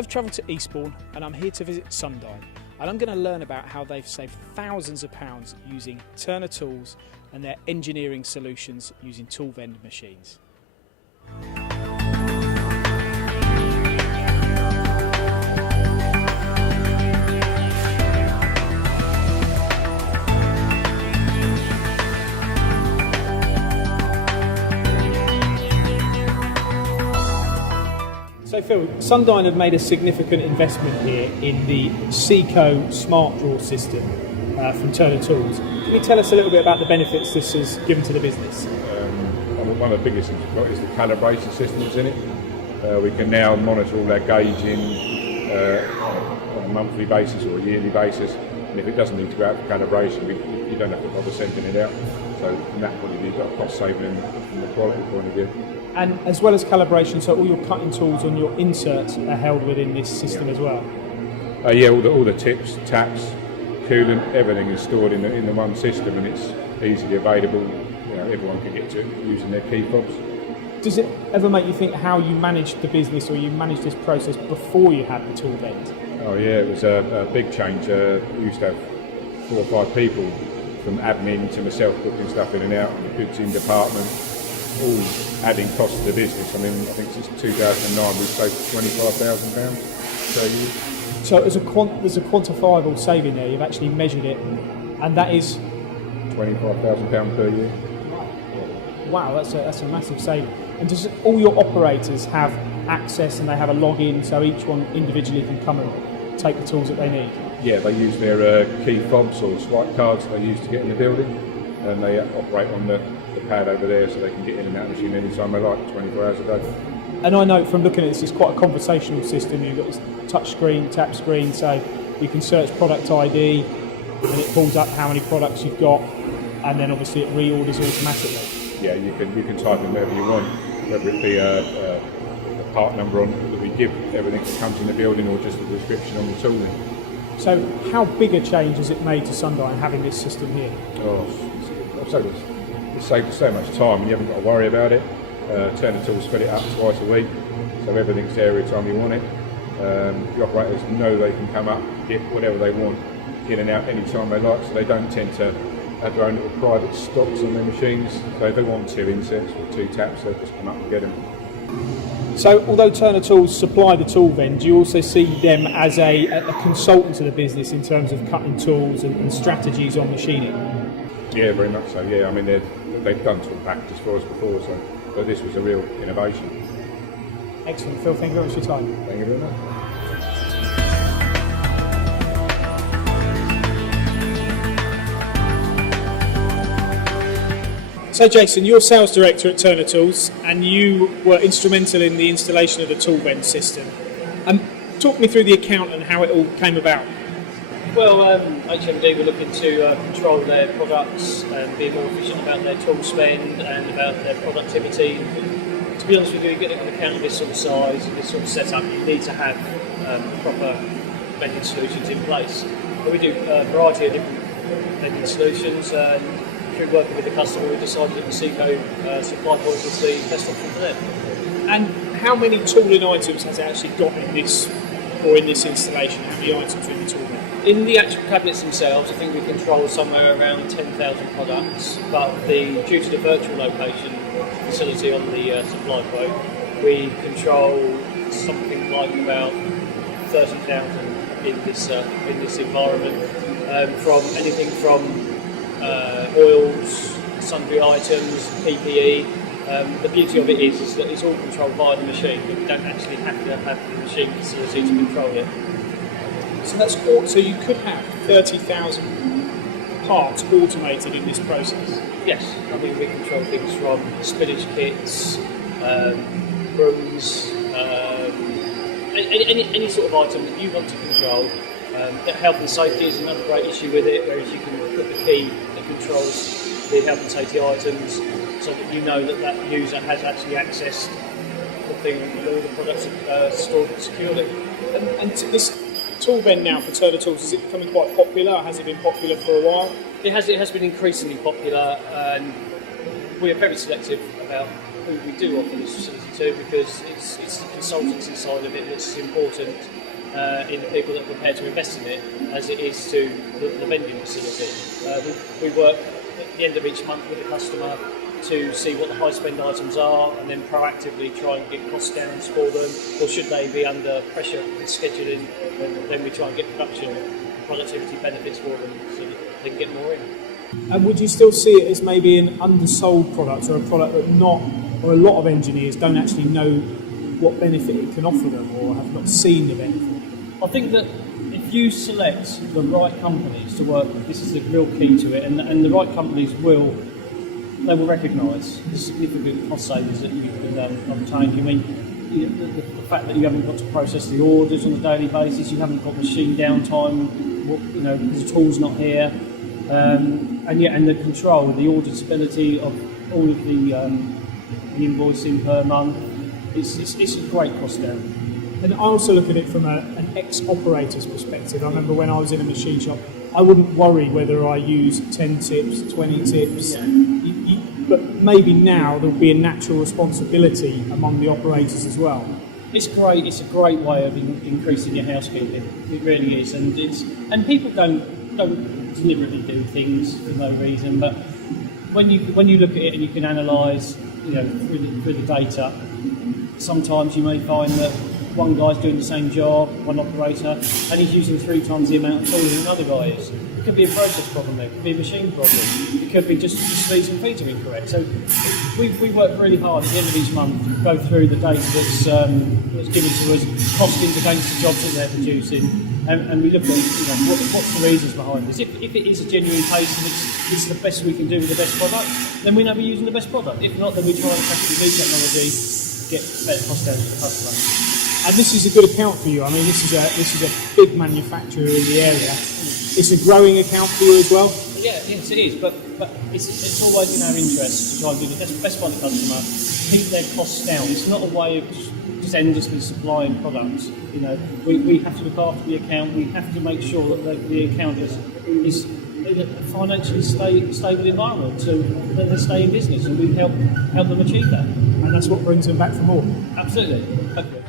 I've travelled to Eastbourne and I'm here to visit Sundyne, and I'm going to learn about how they've saved thousands of pounds using Turner tools and their engineering solutions using Toolvend machines. So Phil, Sundyne have made a significant investment here in the Seco smart draw system from Turner Tools. Can you tell us a little bit about the benefits this has given to the business? One of the biggest things we've got is the calibration systems in it. We can now monitor all our gauging on a monthly basis or a yearly basis, and if it doesn't need to go out for calibration, you don't have to bother sending it out. So from that point of view, you've got a cost saving from the quality point of view. And as well as calibration, so all your cutting tools and your inserts are held within this system as well? Yeah, all the tips, taps, coolant, everything is stored in the one system, and it's easily available. You know, everyone can get to it using their key fobs. Does it ever make you think how you managed the business or you managed this process before you had the Toolvend? Oh yeah, it was a big change. We used to have 4 or 5 people, from admin to myself, putting stuff in and out, and the goods in department, all adding cost to the business. I mean, I think since 2009 we've saved £25,000 per year. So there's a quantifiable saving there, you've actually measured it, and that is? £25,000 per year. Wow, that's a massive saving. And does all your operators have access and they have a login so each one individually can come and take the tools that they need? Yeah, they use their key fobs or swipe cards they use to get in the building, and they operate on the pad over there so they can get in and out of the machine anytime they like, 24 hours a day. And I know from looking at this, it's quite a conversational system. You've got this touch screen, tap screen, so you can search product ID and it pulls up how many products you've got, and then obviously it reorders automatically. Yeah, you can type in whatever you want, whether it be a part number on that we give everything that comes in the building, or just a description on the tooling. So how big a change has it made to Sundyne having this system here? It's saved us so much time, and you haven't got to worry about it. Turner Tools fill it up twice a week, so everything's there every time you want it. The operators know they can come up, get whatever they want, in and out any time they like, so they don't tend to have their own little private stocks on their machines. So if they want 2 inserts or 2 taps, they'll just come up and get them. So although Turner Tools supply the Toolvend, do you also see them as a consultant to the business in terms of cutting tools and strategies on machining? Yeah, very much so. Yeah, I mean they've done tool packages for us before, so this was a real innovation. Excellent, Phil. Thank you very much for your time. Thank you very much. So Jason, you're sales director at Turner Tools and you were instrumental in the installation of the Toolvend system. Talk me through the account and how it all came about. Well, HMD were looking to control their products and be more efficient about their tool spend and about their productivity. To be honest with you, getting an account of this sort of size and this sort of setup, you need to have proper vending solutions in place. But we do a variety of different vending solutions. Through working with the customer, we decided that the Seco supply point was the best option for them. And how many tooling items has it actually got in this installation? How many items are in the Toolvend? In the actual cabinets themselves, I think we control somewhere around 10,000 products, but due to the virtual location facility on the supply point, we control something like about 30,000 in this environment, from anything from oils, sundry items, PPE. The beauty of it is that it's all controlled via the machine, but you don't actually have to have the machine facility to control it. So you could have 30,000 parts automated in this process? Yes, I mean we control things from spillage kits, brooms, any sort of item that you want to control. Health and safety is another great issue with it, whereas you can put the key that controls the health and safety items so that you know that user has actually accessed the thing and all the products are stored securely. And this Toolvend now for Turner Tools, is it becoming quite popular, or has it been popular for a while? It has been increasingly popular, and we are very selective about we do offer this facility too, because it's the consultancy side of it that's important in the people that are prepared to invest in it, as it is to the vending facility. We work at the end of each month with the customer to see what the high spend items are, and then proactively try and get costs down for them, or should they be under pressure with scheduling, then we try and get production and productivity benefits for them so that they can get more in. And would you still see it as maybe an undersold product, or a product that a lot of engineers don't actually know what benefit it can offer them, or have not seen the benefit? I think that if you select the right companies to work with, this is the real key to it, and the right companies will recognise the significant cost savings that you can obtain. I mean, the fact that you haven't got to process the orders on a daily basis, you haven't got machine downtime, because the tool's not here, and the control, the auditability of all of the invoicing per month, it's a great cost down. And I also look at it from an ex-operator's perspective. I remember when I was in a machine shop, I wouldn't worry whether I use 10 tips, 20 tips, but maybe now there'll be a natural responsibility among the operators as well. It's great. It's a great way of increasing your housekeeping. It really is, and people don't deliberately do things for no reason. But when you look at it and you can analyse, through the data, sometimes you may find that one guy's doing the same job, one operator, and he's using 3 times the amount of tools that another guy is. It could be a process problem there, it could be a machine problem, it could be just the speeds and feeds are incorrect. So we work really hard at the end of each month to go through the data that's given to us, costings against the jobs that they're producing, and we look at what's the reasons behind this. If it is a genuine case and it's the best we can do with the best product, then we know we're using the best product. If not, then we try and tackle the new technology, get better cost down to the customer. And this is a good account for you. I mean, this is a big manufacturer in the area. It's a growing account for you as well. Yeah, yes, it is. But it's always in our interest to try and do the best by the customer, keep their costs down. It's not a way of just endlessly supplying products. We have to look after the account. We have to make sure that the account is in a financially stable environment, so that they stay in business, and we help them achieve that. And that's what brings them back for more. Absolutely. Okay.